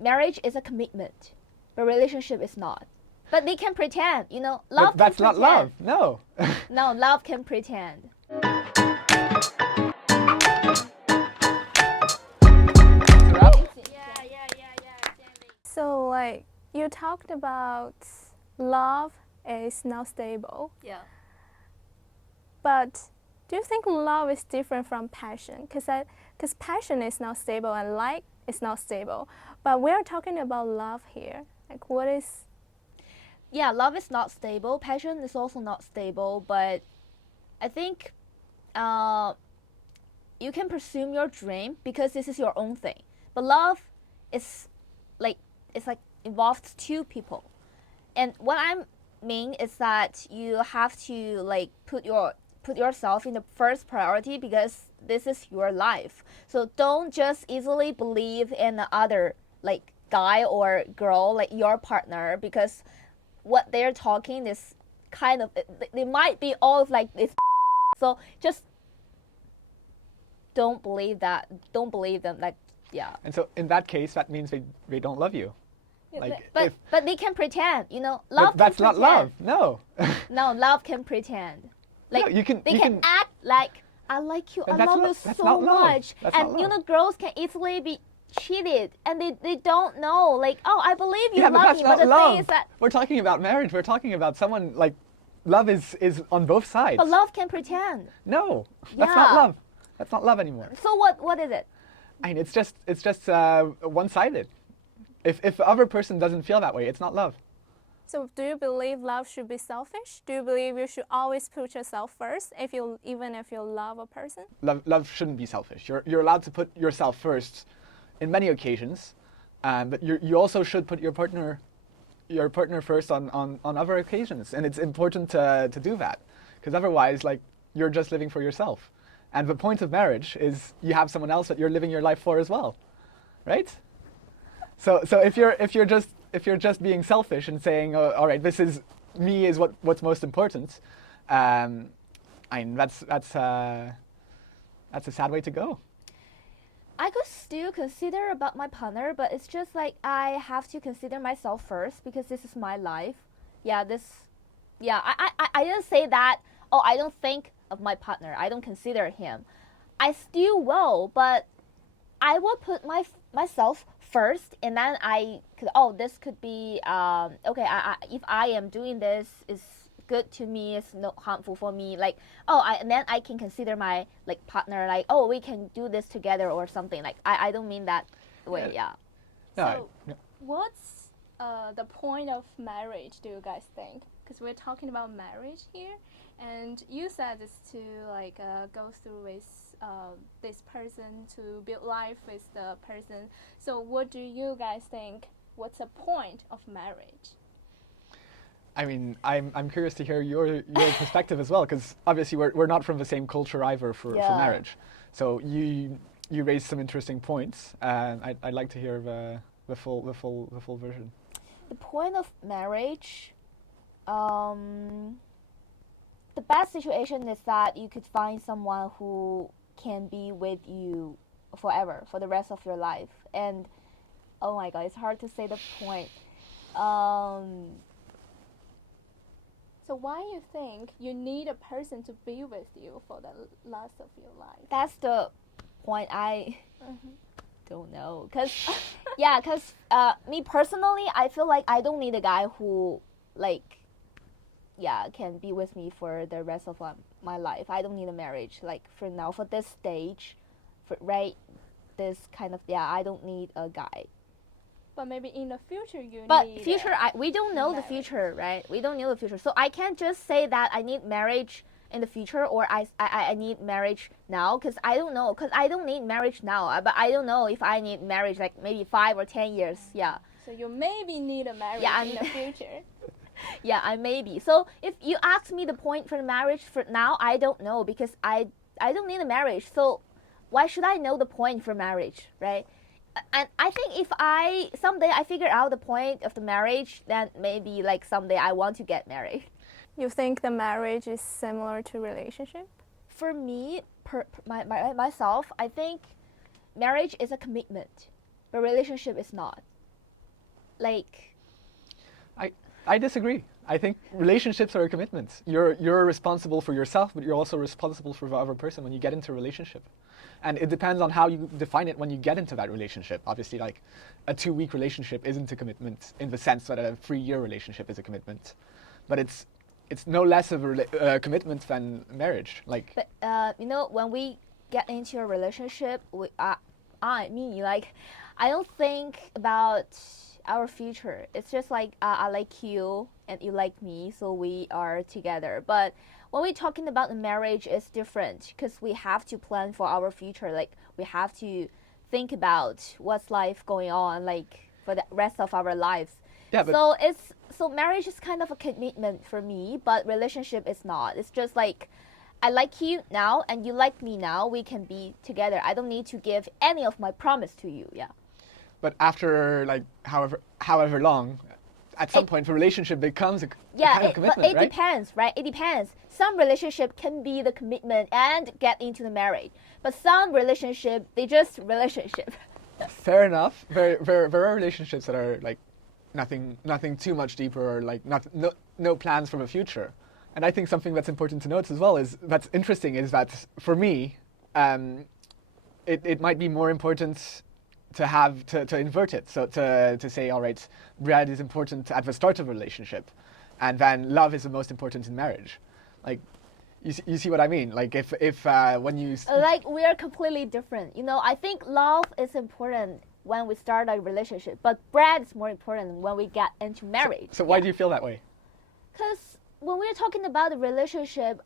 marriage is a commitment, but relationship is not. But they can pretend, love But that's can not pretend. love. No. No, love can pretend. So, like, you talked about love is not stable, Yeah. but do you think love is different from passion? Because passion is not stable and like is not stable. But we're talking about love here. Like, what is. Yeah, love is not stable. Passion is also not stable, but I think you can pursue your dream because this is your own thing. But love is like it's like involves two people. And what I mean is that you have to like put yourself in the first priority because this is your life. So don't just easily believe in the other like guy or girl like your partner because what they're talking is kind of they might be all of like this. So just don't believe that. Don't believe them. Like yeah. And so in that case, that means they don't love you. Like But if, but they can pretend. Love. but that's can not pretend. love. No. No, love can pretend. Like No, you can- they you can can- act like I like you, I And that's love not- you that's so not love. much, That's and not love. girls can easily be cheated, and they don't know. Like oh, I believe you Yeah, but love that's me, not but the love. thing is that We're talking about marriage. We're talking about someone like love is on both sides. but love can pretend. No, that's not Yeah. love. That's not love anymore. So what is it? I mean, it's just one-sided. If the other person doesn't feel that way, it's not love. So, do you believe love should be selfish? Do you believe you should always put yourself first even if you love a person? Love shouldn't be selfish. You're allowed to put yourself first in many occasions, but you also should put your partner first on other occasions, and it's important to do that, because otherwise, like, you're just living for yourself. And the point of marriage is you have someone else that you're living your life for as well, right? So if you're just being selfish and saying, oh, all right, this is me is what's most important, I mean that's a sad way to go. I could still consider about my partner, but it's just like I have to consider myself first because this is my life. Yeah, I didn't say that. Oh, I don't think of my partner. I don't consider him. I still will, but I will put myself first, and then I could. Oh, this could be okay. If I am doing this, is good to me. It's not harmful for me. Like and then I can consider my like partner. Like oh, we can do this together or something. Like I don't mean that way. Yeah. No, So, what's the point of marriage, do you guys think? Because we're talking about marriage here, and you said it's to like go through with this person, to build life with the person. So, what do you guys think? What's the point of marriage? I mean, I'm curious to hear your perspective as well, because obviously we're not from the same culture either for Yeah. marriage. So you raised some interesting points, and I'd like to hear the full version. The point of marriage, the best situation is that you could find someone who can be with you forever, for the rest of your life. And oh my god, it's hard to say the point. So, why you think you need a person to be with you for the last of your life? That's the point I Mhm. don't know. Cause me personally, I feel like I don't need a guy who like can be with me for the rest of my life. I don't need a marriage like for now, for this stage, this kind of I don't need a guy. But maybe in the future you But need future, we don't know the marriage. future, right? We don't know the future, so I can't just say that I need marriage in the future or I need marriage now, because I don't know, because I don't need marriage now, but I don't know if I need marriage like maybe 5 or 10 years. Yeah. So you maybe need a marriage Yeah, in the future. Yeah, I maybe. So if you ask me the point for the marriage for now, I don't know, because I don't need a marriage. So why should I know the point for marriage, right? And I think if someday I figure out the point of the marriage, then maybe like someday I want to get married. You think the marriage is similar to relationship? For me, myself, I think marriage is a commitment, but relationship is not. Like, I disagree. I think relationships are a commitment. You're responsible for yourself, but you're also responsible for the other person when you get into a relationship. And it depends on how you define it when you get into that relationship. Obviously, like a 2-week relationship isn't a commitment in the sense that a 3-year relationship is a commitment, but it's no less of a commitment than marriage. Like, but you know, when we get into a relationship, I don't think about our future. It's just like I like you and you like me, so we are together. But when we're talking about the marriage, it's different because we have to plan for our future. Like we have to think about what's life going on, like for the rest of our lives. yeah, but So marriage is kind of a commitment for me, but relationship is not. It's just like I like you now and you like me now. We can be together. I don't need to give any of my promise to you. Yeah. but after like however long, at some point the relationship becomes a kind of but commitment, it right? depends, right? It depends. Some relationship can be the commitment and get into the marriage, but some relationship they just relationship. Fair enough. There are relationships that are like nothing too much deeper, or like no plans for the future. And I think something that's important to note as well that's interesting is that for me, it might be more important to have to invert it. So to say, all right, bread is important at the start of a relationship, and then love is the most important in marriage. Like, you see what I mean? Like if when you Like we are completely different. You know, I think love is important when we start a relationship, but bread is more important when we get into marriage. so why do you feel that way? Because when we're talking about a relationship,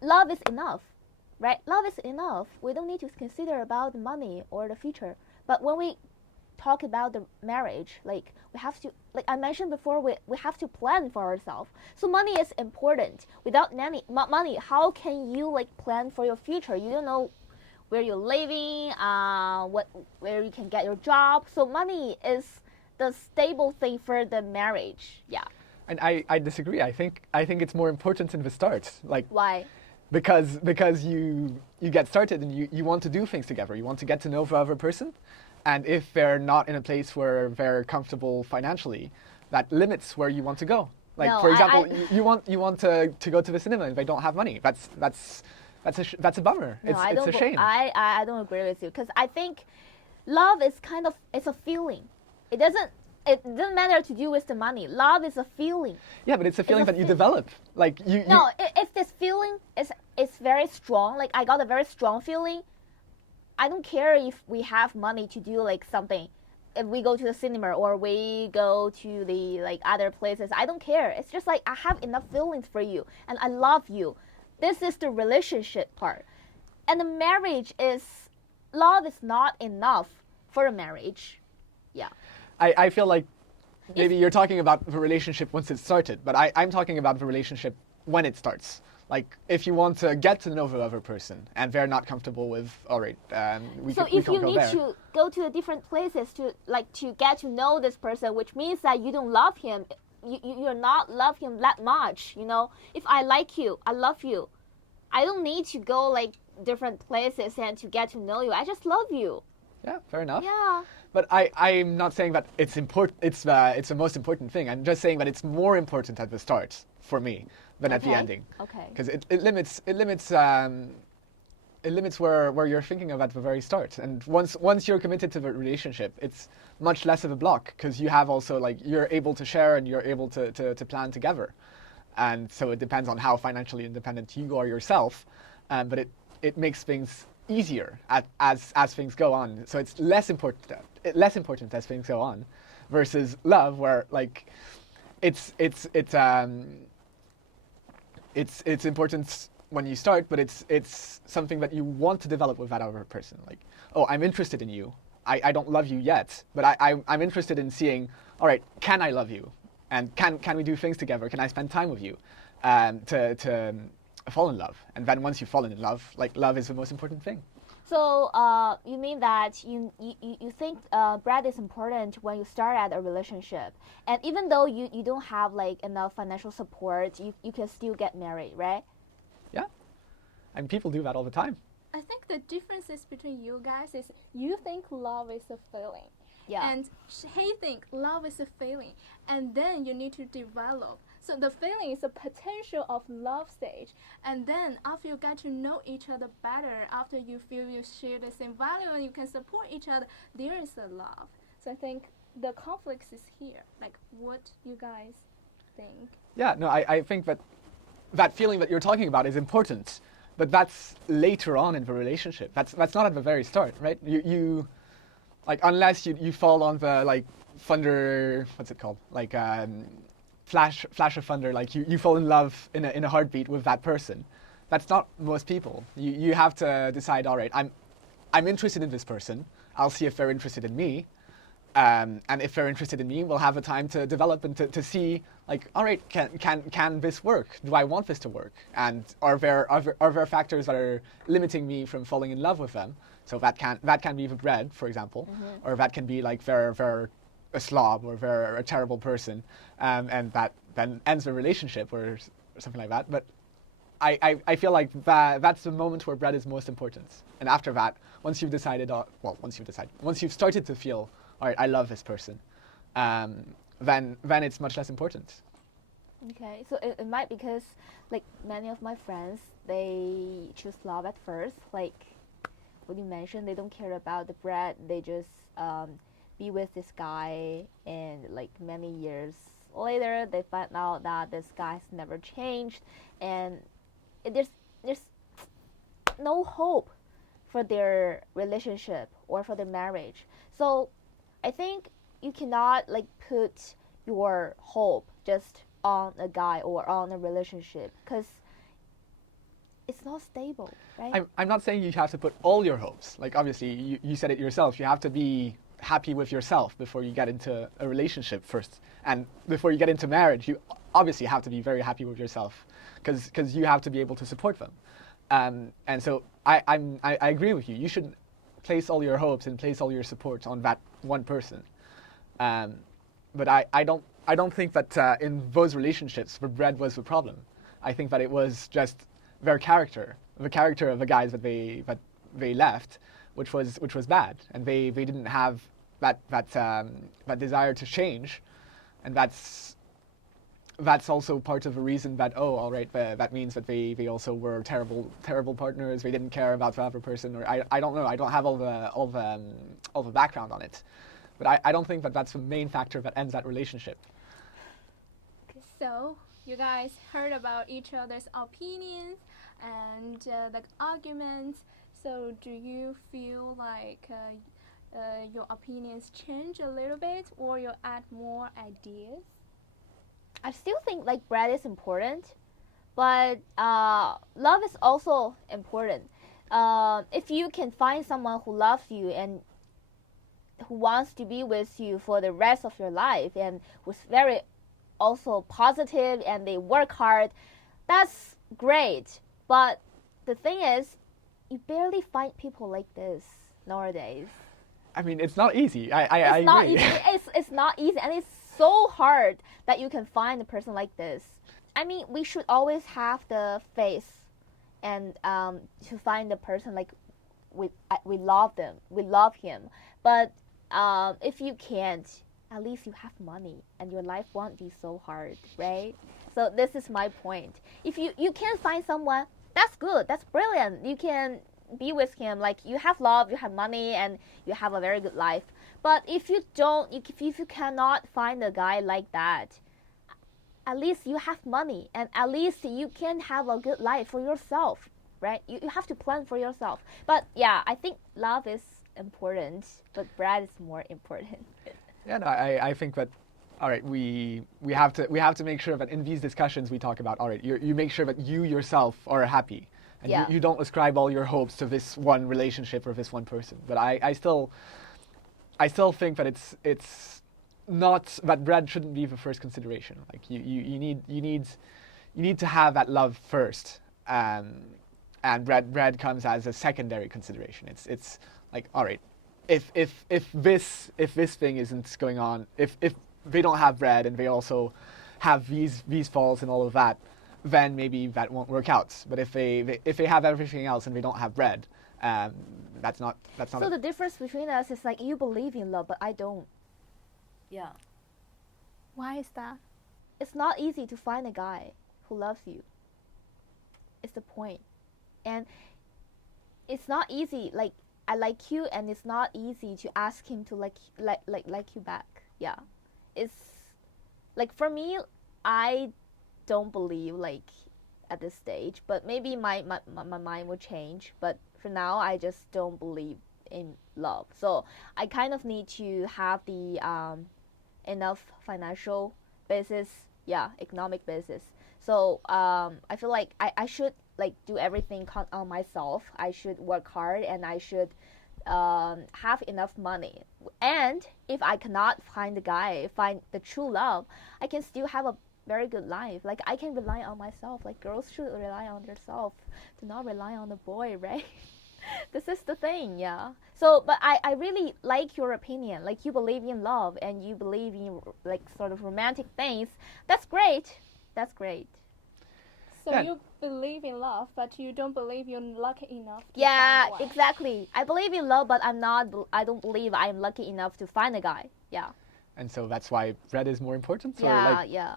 love is enough, right? Love is enough. We don't need to consider about the money or the future. But when we talk about the marriage, like we have to, like I mentioned before, we have to plan for ourselves. So money is important. Without money, how can you like plan for your future? You don't know where you're living, where you can get your job. So money is the stable thing for the marriage. Yeah. And I disagree. I think it's more important in the start. Like Why? because you get started and you want to do things together. You want to get to know the other person, and if they're not in a place where they're comfortable financially, that limits where you want to go. Like No, for example, you want to go to the cinema and they don't have money. That's a bummer. No, It's a shame. I don't agree with you because I think love is kind of it's a feeling. It doesn't matter to do with the money. Love is a feeling. Yeah, but it's a feeling a that you fe- develop. Like you. No, if this feeling is very strong, like I got a very strong feeling, I don't care if we have money to do like something. If we go to the cinema or we go to the like other places, I don't care. It's just like I have enough feelings for you and I love you. This is the relationship part. And the marriage is love is not enough for a marriage. Yeah. I feel like maybe you're talking about the relationship once it started, but I'm talking about the relationship when it starts. Like, if you want to get to know the other person and they're not comfortable with, all right, we So can't if you go need there. to go to the different places to get to know this person, which means that you don't love him, you're not love him that much. You know, if I like you, I love you, I don't need to go like different places and to get to know you. I just love you. Yeah, fair enough. Yeah. But I'm not saying that it's important. It's the most important thing. I'm just saying that it's more important at the start for me than at the Okay. ending. Okay. Because it limits where you're thinking of at the very start. And once you're committed to the relationship, it's much less of a block because you have also like you're able to share and you're able to plan together. And so it depends on how financially independent you are yourself, but it makes things easier as things go on. So it's less important as things go on, versus love where like it's important when you start, but it's something that you want to develop with that other person. Like, oh, I'm interested in you. I don't love you yet, but I'm interested in seeing, all right, can I love you? And can we do things together? Can I spend time with you? To fall in love. And then once you've fallen in love, like love is the most important thing. So you mean that you think bread is important when you start at a relationship, and even though you don't have like enough financial support, you can still get married, right? Yeah. And people do that all the time. I think the differences between you guys is you think love is a feeling, Yeah. And he think love is a feeling, and then you need to develop. So the feeling is a potential of love stage, and then after you get to know each other better, after you feel you share the same value and you can support each other, there is a love. So I think the conflict is here. Like, what you guys think? Yeah, no, I think that that feeling that you're talking about is important, but that's later on in the relationship. That's not at the very start, right? You like, unless you fall on the like thunder, what's it called? Like flash of thunder. Like you fall in love in a heartbeat with that person. That's not most people. You have to decide. All right, I'm interested in this person. I'll see if they're interested in me. And if they're interested in me, we'll have a time to develop and to see, like, all right, can this work? Do I want this to work? And are there factors that are limiting me from falling in love with them? So that can be the bread, for example, or that can be like they're a slob or they're a terrible person, and that then ends the relationship or something like that. But I feel like that's the moment where bread is most important. And after that, once you've started to feel, all right, I love this person, then it's much less important. Okay, so it might because like many of my friends, they choose love at first. Like what you mentioned, they don't care about the bread. They just be with this guy, and like many years later, they find out that this guy's never changed, and there's no hope for their relationship or for their marriage. So I think you cannot like put your hope just on a guy or on a relationship because it's not stable, right? I'm not saying you have to put all your hopes. Like obviously, you said it yourself. You have to be happy with yourself before you get into a relationship first, and before you get into marriage, you obviously have to be very happy with yourself, because you have to be able to support them. And so I agree with you. You should place all your hopes and place all your support on that one person. But I don't think that in those relationships the bread was the problem. I think that it was just their character, the character of the guys that they left, which was bad, and they didn't have that desire to change, and that's also part of the reason that, oh, all right, that means that they also were terrible partners. They didn't care about the other person, or I don't know. I don't have all the background on it, but I don't think that that's the main factor that ends that relationship. So you guys heard about each other's opinions and the arguments. So do you feel like your opinions change a little bit, or you add more ideas? I still think like bread is important, but love is also important. If you can find someone who loves you and who wants to be with you for the rest of your life and who's very also positive and they work hard, that's great. But the thing is, you barely find people like this nowadays. I mean, it's not easy. I It's not agree. easy. It's not easy, and it's so hard that you can find a person like this. I mean, we should always have the faith and to find the person like we love them, we love him. But if you can't, at least you have money, and your life won't be so hard, right? So this is my point. If you can find someone, that's good, that's brilliant. You can be with him, like you have love, you have money, and you have a very good life. But if you don't, if you cannot find a guy like that, at least you have money, and at least you can have a good life for yourself, right? You have to plan for yourself. But yeah, I think love is important, but bread is more important. Yeah, no, I think that, all right, we have to make sure that in these discussions we talk about, all right, you make sure that you yourself are happy, and Yeah. you don't ascribe all your hopes to this one relationship or this one person. But I still think that it's not, that bread shouldn't be the first consideration. Like you need to have that love first, and bread comes as a secondary consideration. It's like, all right, if this thing isn't going on, if they don't have bread and they also have these faults and all of that, then maybe that won't work out. But if they have everything else and they don't have bread, That's not So the difference between us is like you believe in love, but I don't. Yeah. Why is that? It's not easy to find a guy who loves you. It's the point. And it's not easy, like I like you, and it's not easy to ask him to like you back. Yeah. It's like for me, I don't believe like at this stage, but maybe my mind will change, but for now I just don't believe in love. So I kind of need to have the enough financial basis, yeah, economic basis. So I feel like I should like do everything on myself. I should work hard, and I should have enough money. And if I cannot find the guy, find the true love, I can still have a very good life. Like I can rely on myself. Like girls should rely on themselves. Do not rely on the boy, right? This is the thing, yeah. So, but I really like your opinion. Like you believe in love and you believe in like sort of romantic things. That's great. That's great. So Yeah. you believe in love, but you don't believe you're lucky enough to Yeah, find one. exactly. I believe in love, but I don't believe I'm lucky enough to find a guy. Yeah. And so that's why bread is more important. So Yeah, like, yeah.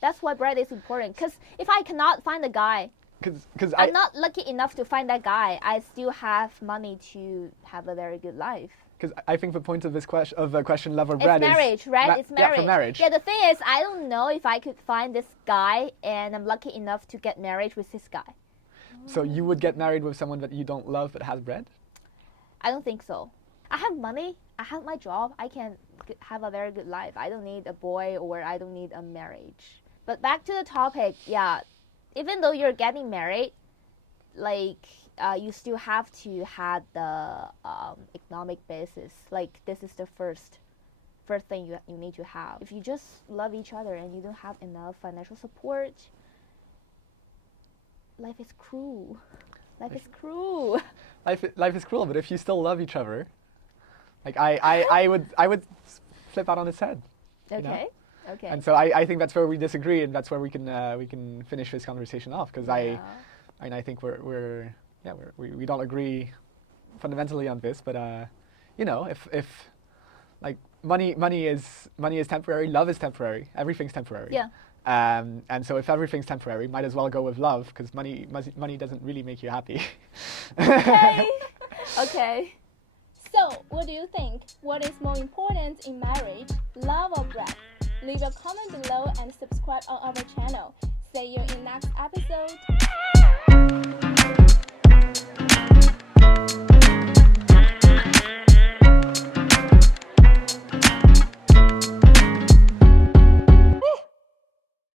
That's why bread is important. Because if I cannot find a guy, because I'm not lucky enough to find that guy, I still have money to have a very good life. because I think the point of this question love or It's bread marriage, right? It's Yeah, marriage. for marriage. Yeah, the thing is, I don't know if I could find this guy and I'm lucky enough to get married with this guy. So you would get married with someone that you don't love but has bread? I don't think so. I have money. I have my job. I can have a very good life. I don't need a boy or I don't need a marriage. But back to the topic, yeah. Even though you're getting married, like you still have to have the economic basis. Like this is the first thing you need to have. If you just love each other and you don't have enough financial support, life is cruel. Life is cruel. Life is cruel, but if you still love each other, like I would flip out on its head. You know? Okay. Okay. And so I think that's where we disagree, and that's where we can finish this conversation off. Because Yeah. I think we don't agree fundamentally on this, but you know, if like money is temporary, love is temporary, everything's temporary. Yeah. And so if everything's temporary, might as well go with love, because money doesn't really make you happy. Okay. Okay. So, what do you think? What is more important in marriage, love or bread? Leave a comment below and subscribe on our channel. See you in next episode.